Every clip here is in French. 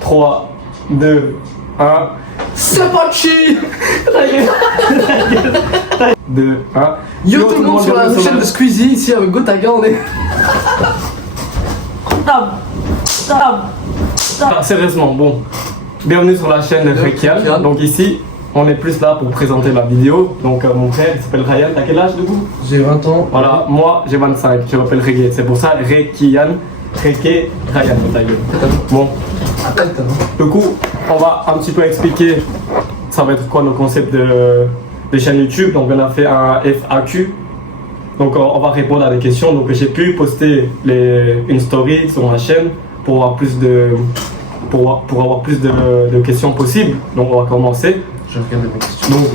3, 2, 1. C'est parti. 2, 1. Yo tout le monde sur la chaîne de Squeezie, ici avec Gotaga, on est... Sérieusement, bon. Bienvenue sur la chaîne de Rekian. Donc ici, on est plus là pour présenter la vidéo. Donc mon frère, il s'appelle Ryan. T'as quel âge du coup? J'ai 20 ans. Voilà, moi j'ai 25, je m'appelle Reggae. C'est pour ça Rekian, Reke, Ryan, ta gueule. Bon. Du coup, on va un petit peu expliquer ça va être quoi nos concepts de chaîne YouTube. Donc on a fait un FAQ. Donc on va répondre à des questions. Donc j'ai pu poster une story sur ma chaîne pour avoir plus de questions possibles. Donc on va commencer. Je regarde mes questions. Donc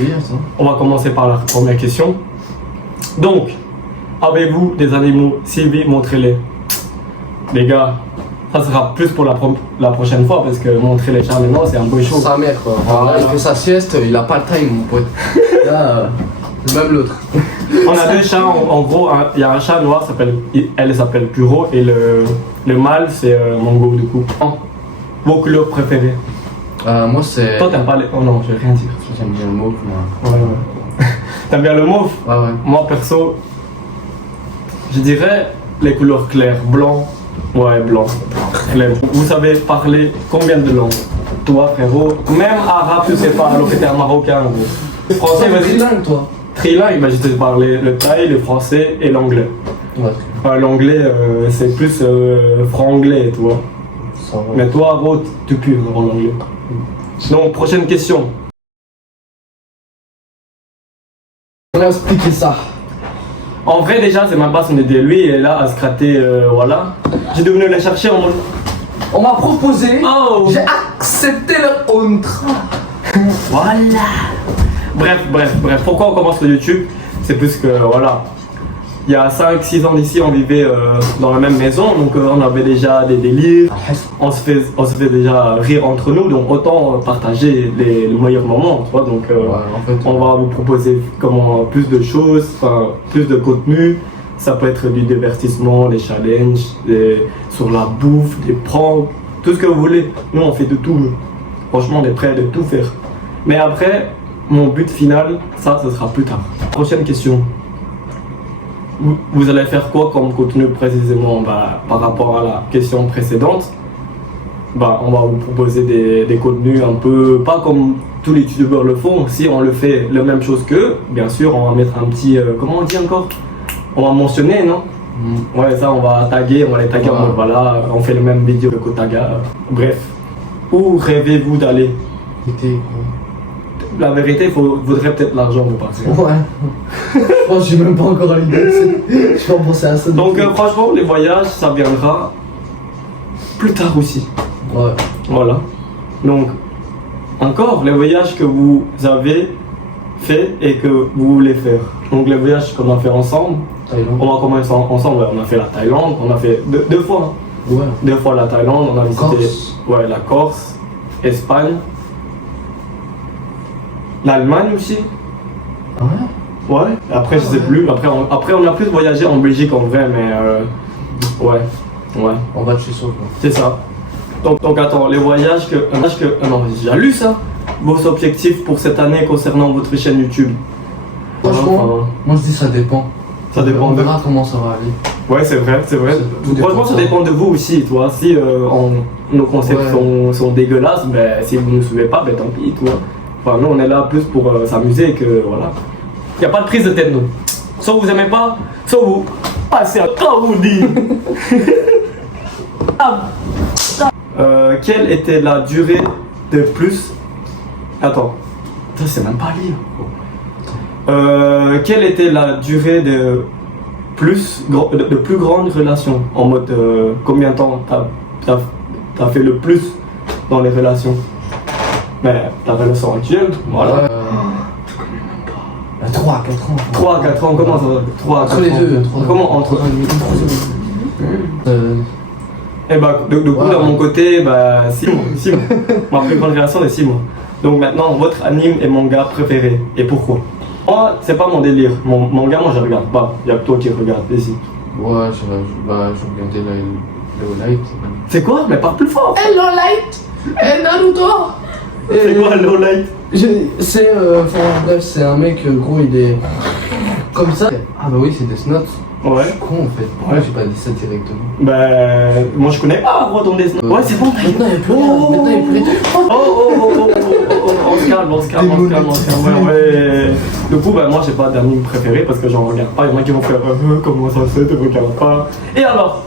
on va commencer par la première question. Donc, avez-vous des animaux? Si oui, montrez-les. Les gars, ça sera plus pour la prochaine fois parce que montrer les chats maintenant c'est un peu chaud. Sa mère quoi. Voilà, il fait sa sieste, il a pas le time mon pote. Là, même l'autre. On a deux chats, en gros, il y a un chat noir, elle s'appelle Puro et le mâle c'est Mongo du coup. Vos couleurs préférées? Moi c'est... Toi t'aimes pas les... Oh non, je vais rien dire. J'aime bien le mauve moi. Ouais. T'aimes bien le mauve? Ouais. Moi perso, je dirais les couleurs claires, blanc. Ouais, blanc. Clair. Vous savez parler combien de langues? Toi frérot, même arabe tu sais pas alors que t'es un marocain gros. Français, vas-y. Trilingue toi? Trilingue, bah je te parler le thaï, le français et l'anglais. Ouais. L'anglais c'est plus franglais, tu vois. Mais toi, gros, tu pues en anglais. Donc, prochaine question. On va expliquer ça. En vrai, déjà, c'est même pas son idée. Lui, il est là à se gratter, voilà. J'ai dû venir le chercher en mode. On m'a proposé, Oh. j'ai accepté le contrat. Voilà. Bref. Pourquoi on commence le YouTube? C'est plus que, voilà. Il y a 5-6 ans d'ici, on vivait dans la même maison, donc on avait déjà des délires, on se fait déjà rire entre nous, donc autant partager les meilleurs moments, tu vois. Donc on va vous proposer plus de choses, plus de contenu. Ça peut être du divertissement, des challenges, sur la bouffe, des pranks, tout ce que vous voulez. Nous on fait de tout, franchement on est prêts de tout faire. Mais après, mon but final, ça ce sera plus tard. Prochaine question. Vous allez faire quoi comme contenu précisément? Par rapport à la question précédente, on va vous proposer des contenus un peu, pas comme tous les youtubeurs le font. Si on le fait la même chose qu'eux, bien sûr on va mettre un petit, comment on dit encore? On va mentionner, non? Ouais, ça on va les taguer en mode voilà, on fait le même vidéo que Gotaga. Bref, où rêvez-vous d'aller? La vérité, il vaudrait peut-être l'argent pour partir. Ouais. Je pense que j'ai même pas encore l'idée. Je vais en penser à ça. Donc franchement, les voyages, ça viendra plus tard aussi. Ouais. Voilà. Donc, encore, les voyages que vous avez fait et que vous voulez faire. Donc les voyages qu'on a fait ensemble, Thaïlande. on va commencer ensemble. Ouais, on a fait la Thaïlande, on a fait deux fois. Ouais. 2 fois la Thaïlande, on a visité Corse. Ouais, la Corse, Espagne. L'Allemagne aussi. Ouais. Ouais, après je sais plus. Après on a plus voyagé en Belgique en vrai, mais ouais. On va de chez soi quoi. C'est ça. Donc attends, les voyages que. Non, j'ai déjà lu ça. Vos objectifs pour cette année concernant votre chaîne YouTube. Franchement, moi je dis ça dépend. Ça dépend On de. verra comment ça va aller. Ouais, c'est vrai. Franchement, ça dépend de vous aussi, toi. Si nos concepts sont dégueulasses, si vous ne nous suivez pas, tant pis, toi. Enfin, nous on est là plus pour s'amuser que voilà. Il n'y a pas de prise de tête, nous. Soit vous aimez pas, soit vous passez à temps vous dit. Quelle était la durée de plus... Attends, ça c'est même pas lire. Quelle était la durée de plus grande relation? En mode combien de temps t'as fait le plus dans les relations? Mais ta relation actuelle, voilà. 3 à 4 ans. 3 à 4 ans, comment ça va? 3 à 4 ans. Entre les deux. Comment entre? Et du coup, Ouais. de mon côté, 6 mois. 6 mois. Ma plus grande relation est 6 mois. Donc maintenant, votre anime et manga préféré. Et pourquoi? Moi, c'est pas mon délire. Mon manga, moi je regarde pas. Il y a que toi qui regarde ici. Ouais, je regardais Hello Light. C'est quoi? Mais parle plus fort. Hello Light. Eh Naruto. C'est quoi low light? C'est bref, c'est un mec, gros, il est comme ça. Ah bah oui, c'est Death Note. Je Ouais. suis con en fait. Pourquoi j'ai pas dit ça directement? Bah, moi je connais pas, gros, ton dessin. Ouais, c'est bon. Maintenant il y a plus rien. Maintenant il y a plus rien. On se calme, on se calme, on se calme, on se calme. Ouais. Du coup, bah, moi j'ai pas d'anime préféré parce que j'en regarde pas. Il y en a qui vont faire comment ça se fait, tu regardes pas. Et alors,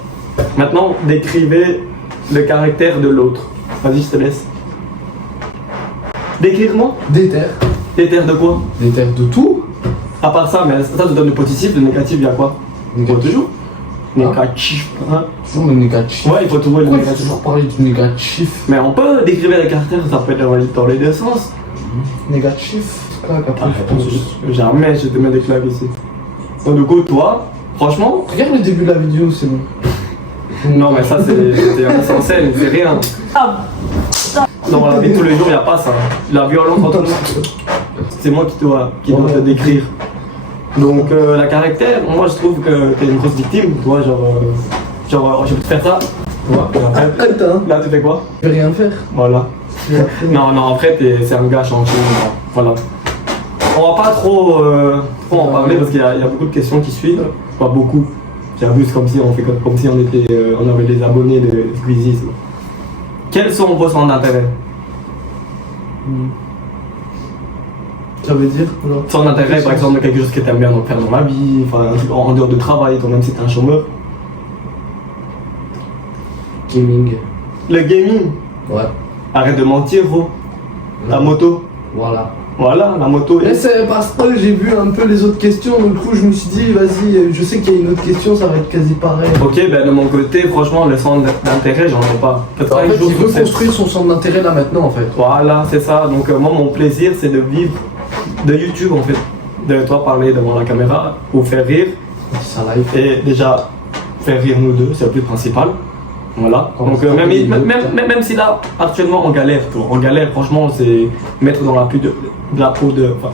maintenant, décrivez le caractère de l'autre. Vas-y, je te laisse. Décrire-moi. Des terres. Des terres de quoi? Des terres de tout. À part ça, mais ça te donne le positif, le négatif, il y a quoi? Toujours négatif. Hein? Toujours le négatif. Ouais, il faut trouver le Pourquoi il faut négatif. toujours parler du négatif? Mais on peut décrire les caractères, ça peut être dans les deux sens. Négatif. Claque après, je pense. Jamais je te mets des claques ici. Donc du coup, toi, franchement, Regarde le début de la vidéo, c'est bon. non mais ça c'était un mise en scène, c'est rien. Dans la vie de tous les jours, il n'y a pas ça. La violence entre nous, c'est moi qui dois te décrire. Donc la caractère, moi je trouve que t'es une grosse victime, toi genre je peux te faire ça. Ouais, et après, Attends. là tu fais quoi? Je vais rien faire. Voilà. Non, en fait, c'est un gars gentil. Voilà. On va pas trop en parler parce qu'il y a beaucoup de questions qui suivent. Pas beaucoup. J'abuse comme si comme si on avait des abonnés de Squeezie. Quels sont vos centres d'intérêt? Ça veut dire alors, Centre d'intérêt, par exemple, quelque chose que tu aimes bien faire dans la vie, enfin, en dehors de travail, toi même si t'es un chômeur. gaming. Le gaming. Ouais. Arrête de mentir, gros. La moto. Voilà. Voilà, la moto. Mais c'est parce que j'ai vu un peu les autres questions, donc du coup je me suis dit, vas-y, je sais qu'il y a une autre question, ça va être quasi pareil. Ok, ben de mon côté, franchement, le centre d'intérêt, j'en ai pas. En fait, il veut construire son centre d'intérêt là maintenant en fait. Voilà, c'est ça. Donc moi, mon plaisir, c'est de vivre de YouTube en fait. De toi parler devant la caméra ou faire rire. Ça live. Et déjà, faire rire nous deux, c'est le plus principal. Voilà. Donc même si là, actuellement, on galère. On galère, franchement, c'est mettre dans la peau de... Enfin,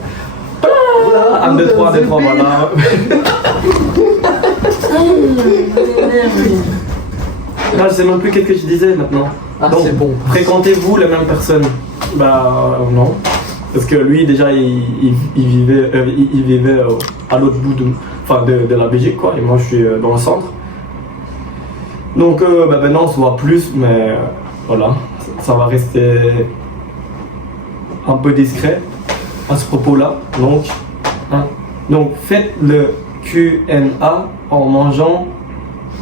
1, 2, 3, 2, 3, voilà. Là, je sais même plus qu'est-ce que je disais maintenant. Ah, donc, c'est bon. fréquentez-vous les mêmes personnes? Bah non. Parce que lui, déjà, il vivait à l'autre bout de la Belgique, quoi. Et moi, je suis dans le centre. Donc, maintenant, on se voit plus, mais voilà. Ça va rester un peu discret à ce propos-là. Donc, faites le Q&A en mangeant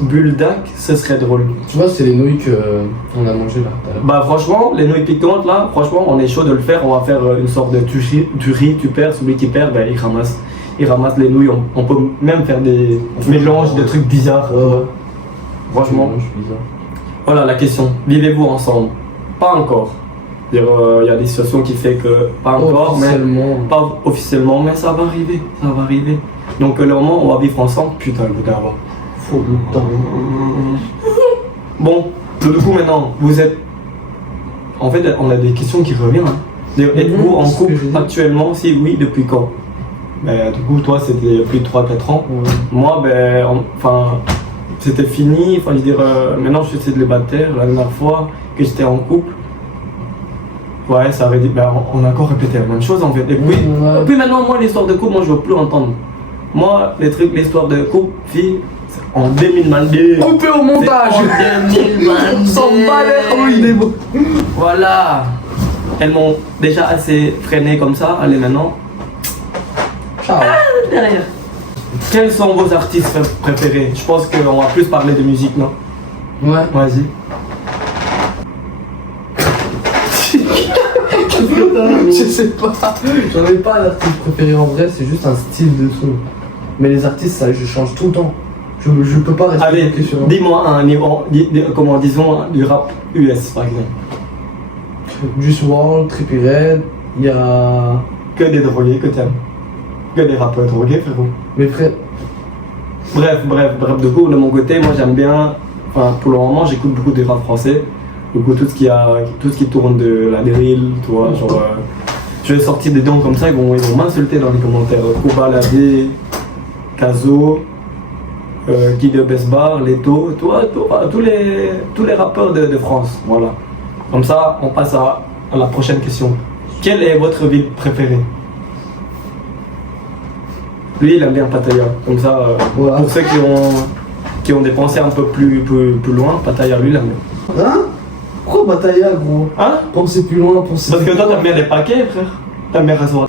Buldak, ce serait drôle. Tu vois, c'est les nouilles qu'on a mangées là. tout à l'heure. Bah franchement, les nouilles piquantes là, franchement on est chaud de le faire. On va faire une sorte de du riz, tu perds, celui qui perd, ben, il ramasse les nouilles. On peut même faire des mélanges de trucs bizarres. Ouais. Franchement. Je suis bizarre. Voilà la question, vivez-vous ensemble? Pas encore. Il y a des situations qui fait que pas encore, mais pas officiellement, mais ça va arriver, ça va arriver. Donc le moment où on va vivre ensemble, putain le gars va. Faut du temps. Bon, du coup maintenant, vous êtes... En fait, on a des questions qui reviennent. Hein. Êtes-vous en couple actuellement? Si oui, depuis quand? Ben, du coup, toi, c'était plus de 3-4 ans. Ouais. Moi, ben, c'était fini. Enfin, je veux dire, maintenant, je suis célibataire. La dernière fois que j'étais en couple, ouais, ça avait dit... Ben, on a encore répété la même chose, en fait. Et puis, Ouais. et puis maintenant, moi, l'histoire de couple, moi, je veux plus entendre. Moi, l'histoire de couple, fille, en 2022. Coupé au montage. En 2022. On s'en bat les couilles, il est beau. Voilà. Elles m'ont déjà assez freiné comme ça. Allez maintenant. Ciao. Derrière. Quels sont vos artistes préférés? Je pense qu'on va plus parler de musique, non? Ouais. Vas-y. Je sais pas. J'en ai pas d'artiste préféré en vrai, c'est juste un style de son. Mais les artistes, ça, je change tout le temps. Je peux pas rester Allez, bloqué sur un. dis-moi un niveau, comment disons, du rap US par exemple. Juice WRLD, Trippie Redd, il y a. Que des drogués que t'aimes. Que des rappeurs drogués, frérot. Mes frères. Bref, de coup, de mon côté, moi j'aime bien, enfin pour le moment j'écoute beaucoup de rap français, beaucoup tout ce qui tourne de la drill, tu vois, genre je vais sortir des dons comme ça, ils vont m'insulter dans les commentaires. Koba Ladé, Kazo, Kid de Besbar, Leto, tous les rappeurs de France, voilà. Comme ça, on passe à la prochaine question. Quelle est votre ville préférée? Lui, il aime bien Pattaya. Comme ça, Voilà. pour ceux qui ont des pensées un peu plus loin, Pattaya, lui, il aime bien. Hein? Pourquoi Pattaya, gros? Hein? Pensez plus loin, pensez Parce plus que toi, loin. t'aimes bien les paquets, frère. T'aimes bien restaurant.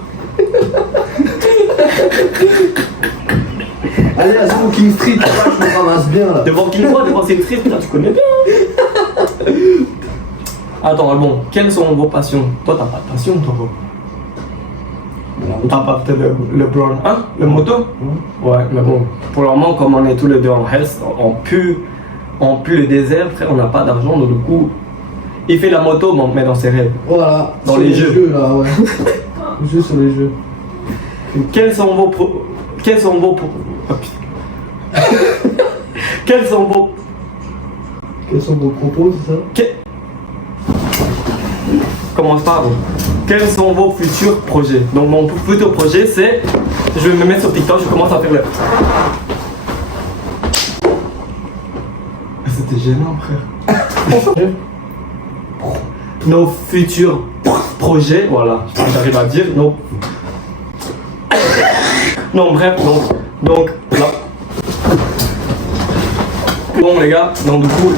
Allez, à Zero King Street, là, je me ramasse bien là. Devant King Street, putain, tu connais bien. Attends, bon, quelles sont vos passions? Toi, t'as pas de passion, toi, gros. T'as pas peut-être le brown, hein? Le moto? Ouais, mais bon, pour le moment, comme on est tous les deux en health, on pue le désert, frère, on n'a pas d'argent, donc du coup, il fait la moto, mais on met dans ses rêves. Voilà. Dans Sur les jeux. là, ouais. Jeux sur les jeux. Quels sont vos ah, putain. Quels sont vos Quels sont vos propos, c'est ça? Commence par quels sont vos futurs projets? Donc mon futur projet c'est, je vais me mettre sur TikTok, je commence à faire le... C'était gênant, frère. Nos futurs projets, voilà, j'arrive à dire, non bref, donc là. Bon les gars, donc du coup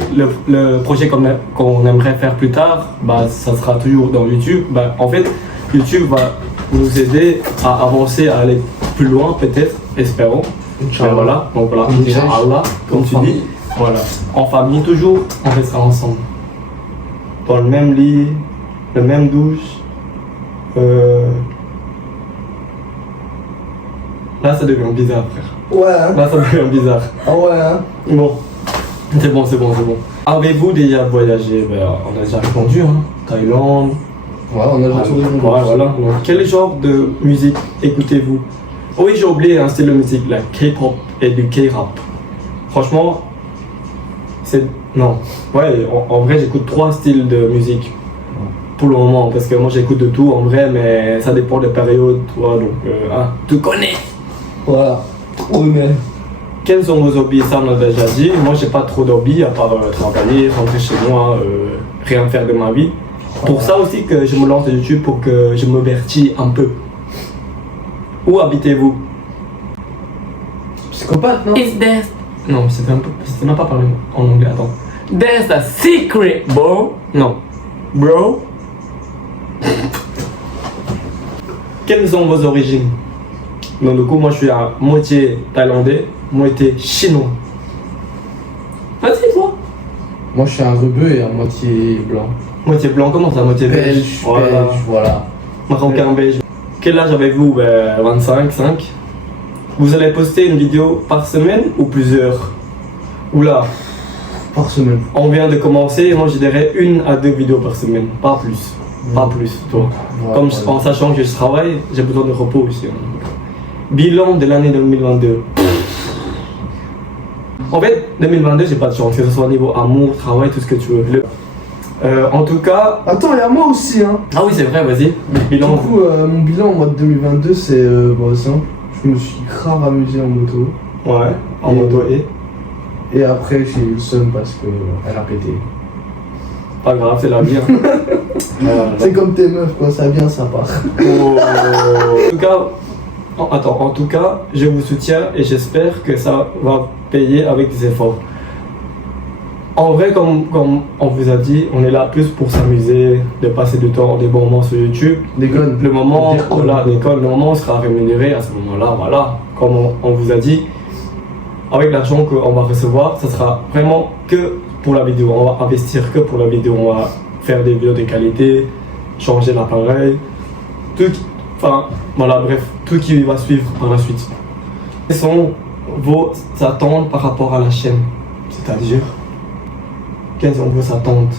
le projet qu'on aimerait faire plus tard, bah ça sera toujours dans YouTube. Bah, en fait YouTube va nous aider à avancer, à aller plus loin peut-être, espérons. Inch'Allah. Mais voilà, donc voilà, Comme dirais-je, Inch'Allah, comme en tu famille. dis, voilà. En famille toujours, on restera ensemble. Dans le même lit, la même douche. Là ça devient bizarre, frère. Ouais, hein? Là ça devient bizarre. Ah ouais, hein? Bon, c'est bon. Avez-vous déjà voyagé? Ben, on a déjà répondu, hein. Thaïlande. Ouais, on a déjà tourné le monde. Ouais, voilà. Donc, quel genre de musique écoutez-vous? Oh oui, j'ai oublié un style de musique, la K-pop et du K-rap. Franchement, c'est... Non. Ouais, en vrai, j'écoute 3 styles de musique. Pour le moment, parce que moi j'écoute de tout en vrai, mais ça dépend des périodes, toi, donc... tu connais! Voilà. Oui, mais. Quels sont vos hobbies? Ça on a déjà dit. Moi j'ai pas trop d'hobbies à part travailler, rentrer chez moi, rien faire de ma vie. Pour ça aussi que je me lance sur YouTube pour que je me vertis un peu. Où habitez-vous? Psychopathe, non? Is there... Non, c'était même pas parlé en anglais, attends. There's a secret, bro. Non. Bro. Quelles sont vos origines? Donc du coup moi je suis à moitié thaïlandais, moitié chinois. Vas-y toi. Moi, je suis un rebeu et à moitié blanc. Moitié blanc, comment ça? Moitié belge. Belge, voilà. Marocain belge. Quel âge avez-vous? 25, 5. Vous allez poster une vidéo par semaine ou plusieurs? Oula, Par semaine. on vient de commencer, moi je dirais 1 à 2 vidéos par semaine, pas plus. Pas plus, toi. Ouais, Comme ouais. en sachant que je travaille, j'ai besoin de repos aussi. Hein. Bilan de l'année 2022. En fait, 2022, j'ai pas de chance, que ce soit niveau amour, travail, tout ce que tu veux. En tout cas... Attends, il y a moi aussi, hein. Ah oui, c'est vrai, vas-y. Bilan. Du coup, mon bilan en mois de 2022, c'est simple. Je me suis grave amusé en moto. Ouais, en moto et... Et après, j'ai eu le seum parce que elle a pété. Pas grave, c'est la vie. Hein. Voilà. C'est comme tes meufs, quoi. Ça vient, ça part. Oh. En tout cas, je vous soutiens et j'espère que ça va payer avec des efforts. En vrai, comme on vous a dit, on est là plus pour s'amuser, de passer du temps, des bons moments sur YouTube. Déconne. Le moment, Déconne. voilà, l'école, le moment sera rémunéré à ce moment-là, voilà. Comme on vous a dit, avec l'argent qu'on va recevoir, ça sera vraiment que pour la vidéo. On va investir que pour la vidéo. On va faire des vidéos de qualité, changer l'appareil, enfin, voilà, bref, tout qui va suivre par la suite. Quelles sont vos attentes par rapport à la chaîne? C'est-à-dire, quelles sont vos attentes?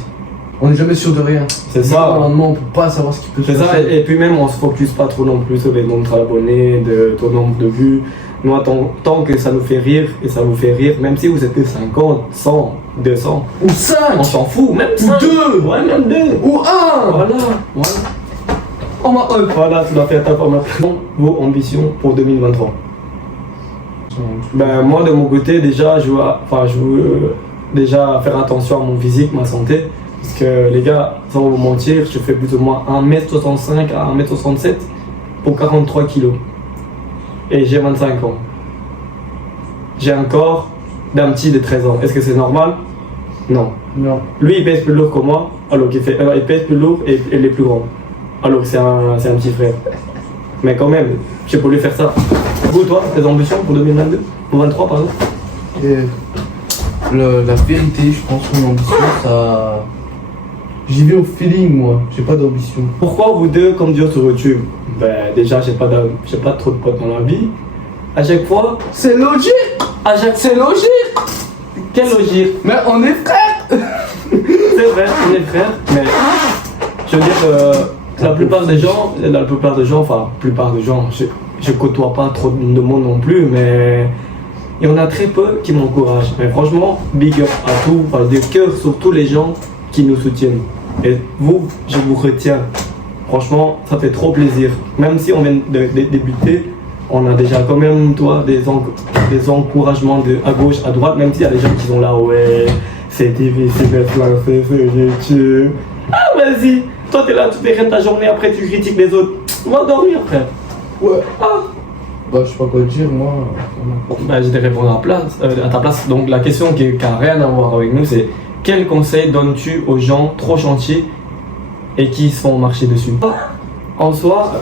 On n'est jamais sûr de rien. C'est ça. Le lendemain, on peut pas savoir ce qui peut se C'est ça, passer. et puis même on se focus pas trop non plus sur les nombres d'abonnés, de ton nombre de vues. Nous, tant que ça nous fait rire, et ça vous fait rire, même si vous êtes que 50, 100, 200, Ou 5 on s'en fout, même Ou 5, 2 ouais, même 2. Ou 1 Voilà. On m'a up. Voilà, tu dois faire ta formation. Vos ambitions pour 2023. Ben, moi, de mon côté, déjà, je veux déjà faire attention à mon physique, ma santé. Parce que les gars, sans vous mentir, je fais plus ou moins 1m65 à 1m67 pour 43 kilos. Et j'ai 25 ans. J'ai un corps d'un petit de 13 ans. Est-ce que c'est normal? Non. Non. Lui, il pèse plus lourd que moi, alors qu'il il pèse plus lourd et il est plus grand. Alors que c'est un petit frère. Mais quand même, je peux lui faire ça. Vous, toi, tes ambitions pour 2022? Pour 23, pardon? Et la vérité, je pense que mon ambition, ça. J'y vais au feeling, moi. J'ai pas d'ambition. Pourquoi vous deux, comme dire sur YouTube? Ben, déjà, j'ai pas trop de potes dans la vie. À chaque fois, C'est logique! C'est logique! quelle logique? Mais on est frères! C'est vrai, on est frères, mais je veux dire, la plupart des gens, je côtoie pas trop de monde non plus, mais il y en a très peu qui m'encouragent. Mais franchement, big up à tout, enfin, de cœur sur tous les gens qui nous soutiennent. Et vous, je vous retiens. Franchement, ça fait trop plaisir. Même si on vient de débuter, on a déjà quand même, toi, des encouragements à gauche, à droite, même s'il y a des gens qui sont là, ouais, c'est difficile de se lancer sur YouTube. Ah, vas-y, toi t'es là, tu fais rien de ta journée, après tu critiques les autres. Va dormir, frère. Ouais. Ah. Bah, je sais pas quoi dire, moi. Bah, je vais répondre à ta place. Donc, la question qui n'a rien à voir avec nous, c'est quel conseil donnes-tu aux gens trop gentils et qui se font marcher dessus? En soi,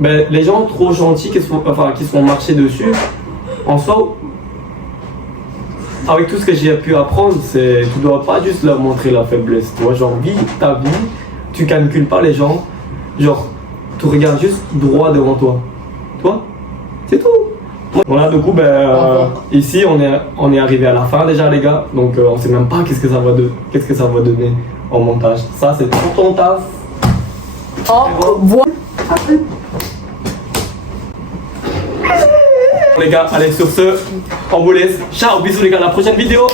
les gens trop gentils qui se font marcher dessus, en soi, avec tout ce que j'ai pu apprendre, c'est tu dois pas juste leur montrer la faiblesse. Tu vois, genre, vis ta vie, tu calcules pas les gens, genre, tu regardes juste droit devant toi. Toi, c'est tout. Voilà, du coup, ici, on est arrivé à la fin déjà, les gars. Donc, on sait même pas qu'est-ce que ça va donner en montage. Ça, c'est pour ton taf. Oh, voilà. Les gars, allez, sur ce, on vous laisse. Ciao, bisous les gars, à la prochaine vidéo.